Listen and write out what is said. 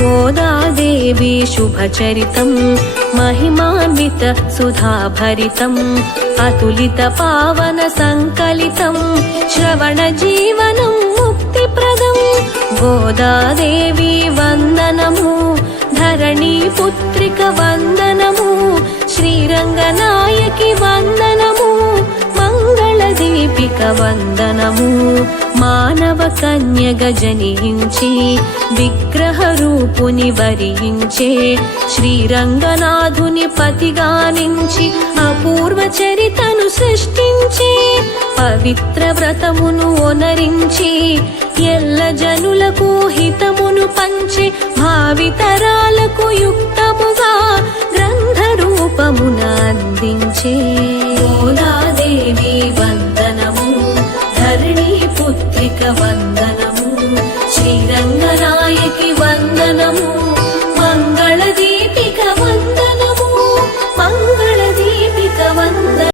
गोदादेवी शुभचरितं महिमान्वित सुधाभरितम् अतुलित पावन संकलितं श्रवणजीवनं मुक्तिप्रदम् गोदादेवी वन्दनमु धरणी पुत्रिक वन्दनमु श्रीरङ्गनायकि वन्दनमु మంగళదీపిక వందనము మానవ కన్యగ జనించి విగ్రహ రూపుని వరించే శ్రీరంగనాథుని పతిగానించి అపూర్వ చరితను సృష్టించి పవిత్ర వ్రతమును ఒనరించి ఎల్ల జనులకు హితమును